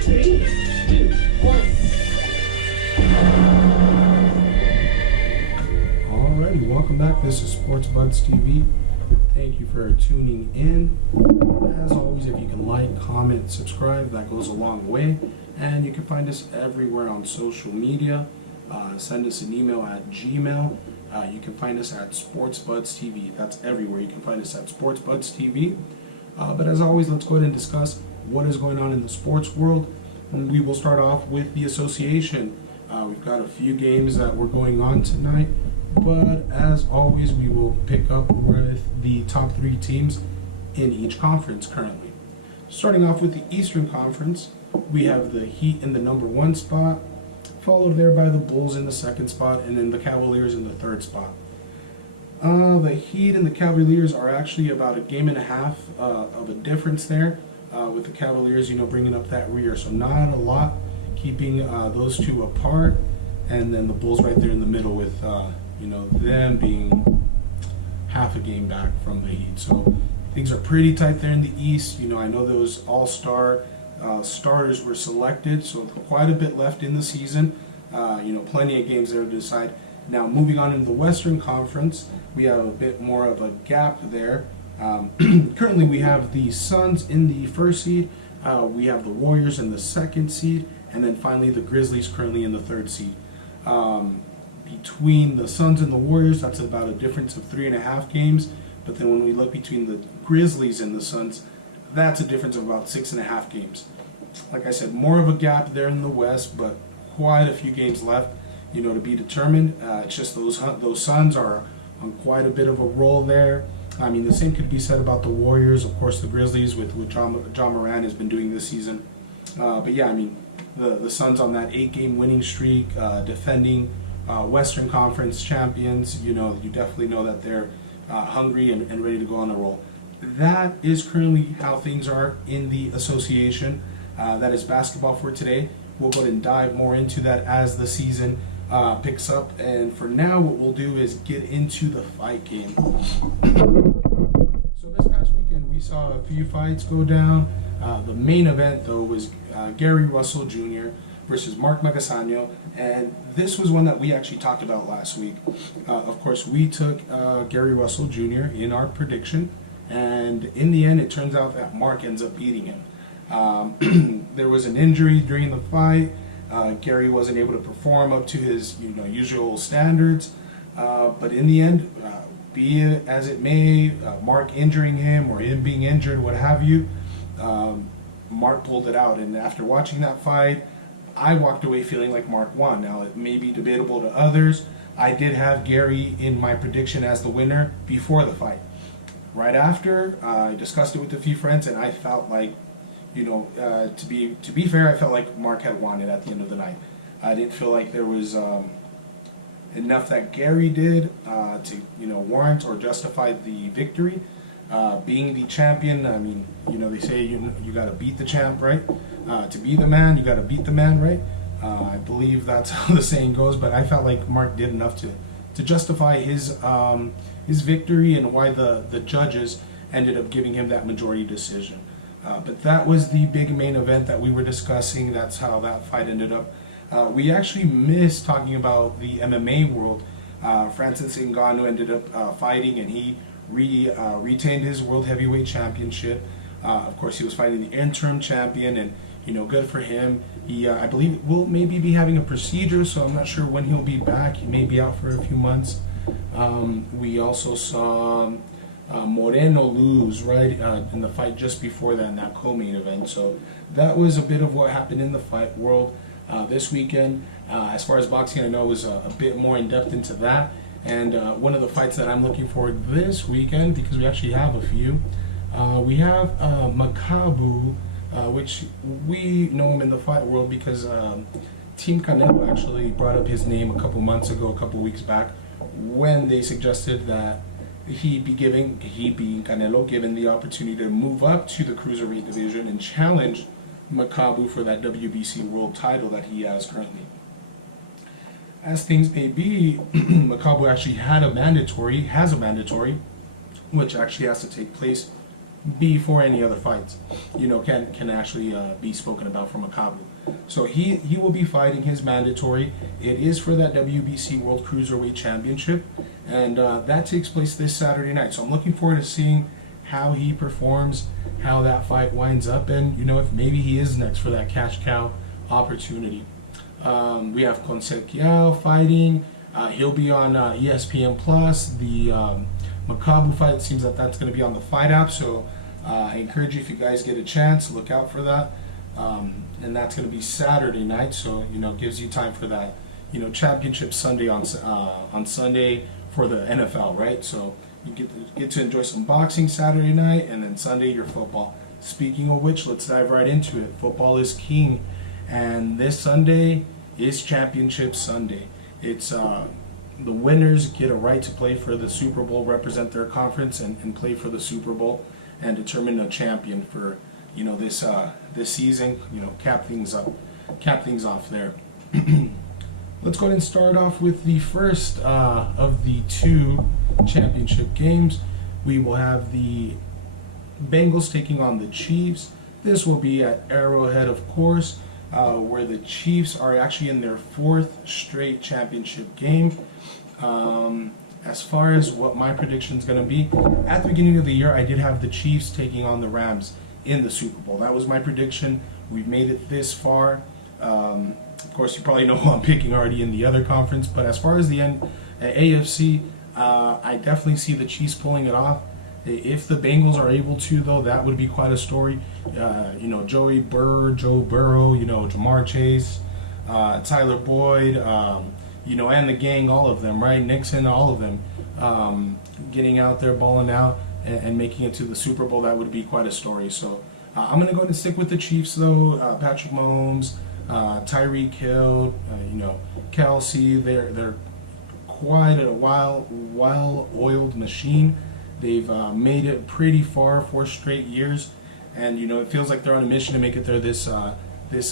3, 2, 1. Alrighty, welcome back. This is SportsBudsTV. Thank you for tuning in. As always, if you can like, comment, subscribe, that goes a long way. And you can find us everywhere on social media. Send us an email at Gmail. You can find us at SportsBudsTV. That's everywhere. You can find us at SportsBudsTV. But as always, let's go ahead and discuss what is going on in the sports world. And we will start off with the association. We've got a few games that were going on tonight. But as always, we will pick up with the top 3 teams in each conference currently. Starting off with the Eastern Conference, we have the Heat in the number 1 spot, followed there by the Bulls in the 2nd spot, and then the Cavaliers in the 3rd spot. The Heat and the Cavaliers are actually about a game and a half of a difference there, with the Cavaliers, bringing up that rear. So not a lot keeping those two apart, and then the Bulls right there in the middle with them being half a game back from the Heat. So things are pretty tight there in the East. I know those all-star starters were selected, so quite a bit left in the season. Plenty of games there to decide. Now, moving on into the Western Conference, we have a bit more of a gap there. Currently, we have the Suns in the 1st seed. We have the Warriors in the 2nd seed, and then finally the Grizzlies currently in the 3rd seed. Between the Suns and the Warriors, that's about a difference of 3.5 games. But then when we look between the Grizzlies and the Suns, that's a difference of about 6.5 games. Like I said, more of a gap there in the West, but quite a few games left, to be determined. It's just those Suns are on quite a bit of a roll there. I mean, the same could be said about the Warriors. Of course, the Grizzlies with what John Moran has been doing this season. But yeah, I mean, the Suns on that 8-game winning streak, defending Western Conference champions. You definitely know that they're hungry and ready to go on a roll. That is currently how things are in the association. That is basketball for today. We'll go ahead and dive more into that as the season picks up. And for now, what we'll do is get into the fight game. So this past weekend, we saw a few fights go down. The main event, though, was Gary Russell Jr. versus Mark Magasanio, and this was one that we actually talked about last week. Of course, we took Gary Russell Jr. in our prediction, and in the end, it turns out that Mark ends up beating him. There was an injury during the fight. Gary wasn't able to perform up to his usual standards, but in the end, be it as it may, Mark injuring him or him being injured, what have you, Mark pulled it out. And after watching that fight, I walked away feeling like Mark won. Now, it may be debatable to others. I did have Gary in my prediction as the winner before the fight. Right after, I discussed it with a few friends, and I felt like, to be fair, I felt like Mark had won it at the end of the night. I didn't feel like there was enough that Gary did to warrant or justify the victory. Being the champion, I mean, they say you got to beat the champ, right? To be the man, you got to beat the man, right? I believe that's how the saying goes. But I felt like Mark did enough to justify his victory and why the judges ended up giving him that majority decision. But that was the big main event that we were discussing. That's how that fight ended up. We actually missed talking about the MMA world. Francis Ngannou ended up fighting, and he retained his World Heavyweight Championship. Of course, he was fighting the interim champion, and good for him. He, I believe, will maybe be having a procedure, so I'm not sure when he'll be back. He may be out for a few months. We also saw Moreno lose right in the fight just before that in that co-main event. So that was a bit of what happened in the fight world this weekend. As far as boxing, I know it was a bit more in depth into that. And one of the fights that I'm looking forward this weekend, because we actually have a few, we have Makabu, which we know him in the fight world because Team Canelo actually brought up his name a couple months ago, a couple weeks back, when they suggested that he being Canelo, given the opportunity to move up to the cruiserweight division and challenge Makabu for that WBC world title that he has currently. As things may be, Makabu actually has a mandatory, which actually has to take place before any other fights, can actually be spoken about from Makabu. So he will be fighting his mandatory. It is for that WBC World Cruiserweight Championship, and that takes place this Saturday night. So I'm looking forward to seeing how he performs, how that fight winds up, and if maybe he is next for that cash cow opportunity. We have Consequiao fighting. He'll be on ESPN Plus. The Makabu fight seems that that's going to be on the Fight app. So I encourage you, if you guys get a chance, look out for that. And that's going to be Saturday night. So gives you time for that Championship Sunday on Sunday for the NFL, right? So you get to enjoy some boxing Saturday night, and then Sunday your football. Speaking of which, let's dive right into it. Football is king, and this Sunday is Championship Sunday. It's the winners get a right to play for the Super Bowl, represent their conference, and play for the Super Bowl, and determine a champion for this season. Cap things off there. Let's go ahead and start off with the first of the two championship games. We will have the Bengals taking on the Chiefs. This will be at Arrowhead, of course, where the Chiefs are actually in their fourth straight championship game. As far as what my prediction is going to be, at the beginning of the year, I did have the Chiefs taking on the Rams in the Super Bowl. That was my prediction. We've made it this far. Of course, you probably know who I'm picking already in the other conference, but as far as the AFC, I definitely see the Chiefs pulling it off. If the Bengals are able to, though, that would be quite a story. Joe Burrow, Jamar Chase, Tyler Boyd, and the gang, all of them, right? Nixon, all of them, getting out there, balling out, and making it to the Super Bowl. That would be quite a story. So I'm going to go ahead and stick with the Chiefs, though. Patrick Mahomes, Tyreek Hill, Kelsey, they're quite a well-oiled machine. They've made it pretty far 4 straight years, and it feels like they're on a mission to make it there this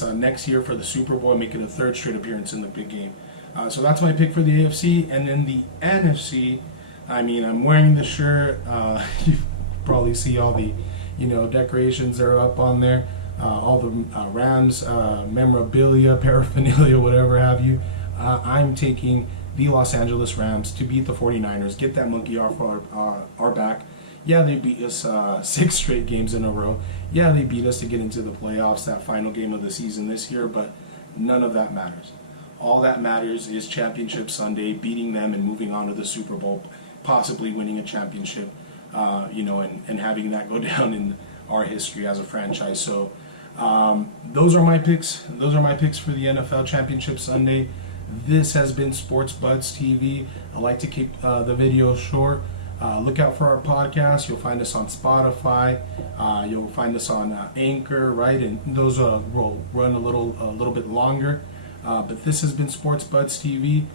next year for the Super Bowl and make it a 3rd straight appearance in the big game. So that's my pick for the AFC, and then the NFC. I'm wearing the shirt. You probably see all the decorations that are up on there, all the Rams memorabilia, paraphernalia, whatever have you. I'm taking the Los Angeles Rams to beat the 49ers, get that monkey off our back. Yeah, they beat us 6 straight games in a row. Yeah, they beat us to get into the playoffs, that final game of the season this year, but none of that matters. All that matters is Championship Sunday, beating them and moving on to the Super Bowl, possibly winning a championship, and having that go down in our history as a franchise. So those are my picks. Those are my picks for the NFL Championship Sunday. This has been Sports Buds TV. I like to keep the video short. Look out for our podcast. You'll find us on Spotify. You'll find us on Anchor, right? And those will run a little bit longer. But this has been Sports Buds TV.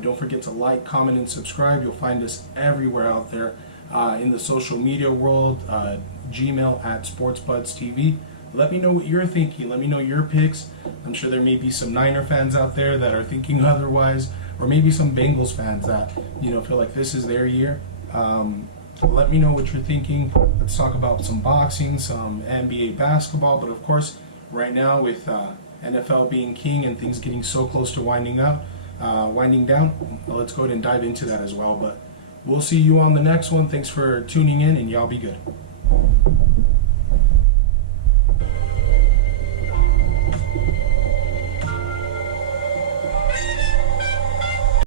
Don't forget to like, comment, and subscribe. You'll find us everywhere out there in the social media world. Gmail at SportsBudsTV. Let me know what you're thinking. Let me know your picks. I'm sure there may be some Niner fans out there that are thinking otherwise, or maybe some Bengals fans that feel like this is their year. Let me know what you're thinking. Let's talk about some boxing, some NBA basketball, but of course, right now with NFL being king and things getting so close to winding down, let's go ahead and dive into that as well. But we'll see you on the next one. Thanks for tuning in, and y'all be good.